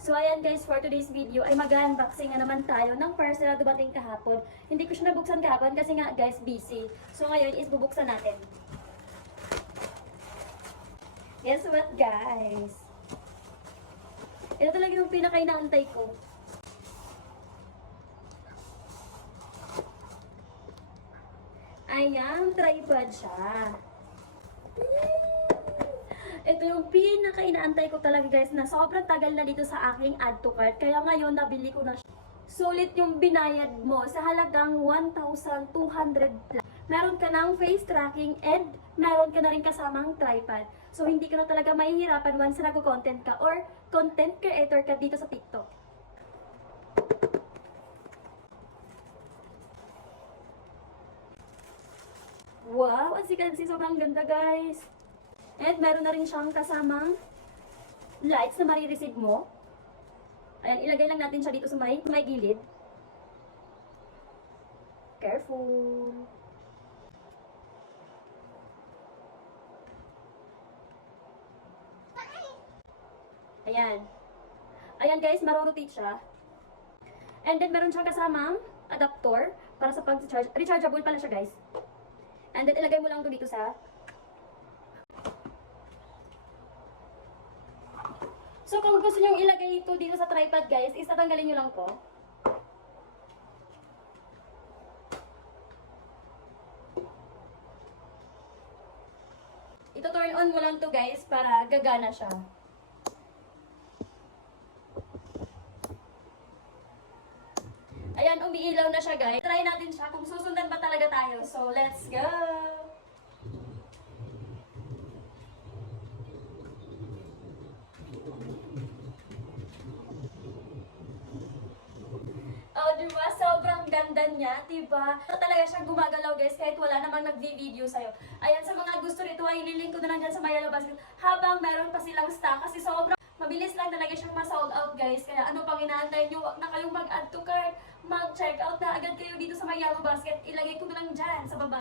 So ayan guys, for today's video ay mag-unboxing na naman tayo ng parcel na dumating kahapon. Hindi ko siya nabuksan kahapon kasi nga guys, busy. So ngayon is bubuksan natin. Guess what guys? Ito talaga yung pinaka-inaantay ko. Ayan, tripod siya. Ito yung pinaka-inaantay ko talaga guys na sobrang tagal na dito sa aking add to cart. Kaya ngayon nabili ko na siya. Sulit yung binayad mo sa halagang 1,200 plus. Meron ka ng face tracking and meron ka na rin kasamang tripod. So hindi ka na talaga mahihirapan once na nag-content ka or content creator ka dito sa TikTok. Wow! Ang sikansi, sobrang ganda guys! And meron na rin siyang kasamang lights na marireceive mo. Ayan, ilagay lang natin siya dito sa may gilid. Careful! Ayan. Ayan guys, marorotate siya. And then meron siyang kasamang adapter para sa pag-charge. Rechargeable pala siya guys. And then ilagay mo lang ito dito sa... So kung gusto nyo ilagay ito dito sa tripod guys, is tatanggalin nyo lang to. Ito turn on mo lang to guys para gagana siya. Ayan, umiilaw na siya guys. Try natin siya kung susundan ba talaga tayo. So let's go! Oh, diba? Sobrang ganda niya, diba? Talaga siyang gumagalaw, guys, kahit wala namang nag-video sa'yo. Ayan, sa mga gusto nito, ay ililink ko na lang dyan sa Mayalo Basket habang meron pa silang stock kasi sobrang mabilis lang talaga siyang ma-sold out, guys. Kaya ano pang inaantay nyo? Huwag na kayong mag-add to cart. Mag-check out na agad kayo dito sa Mayalo Basket. Ilagay ko na lang dyan sa baba.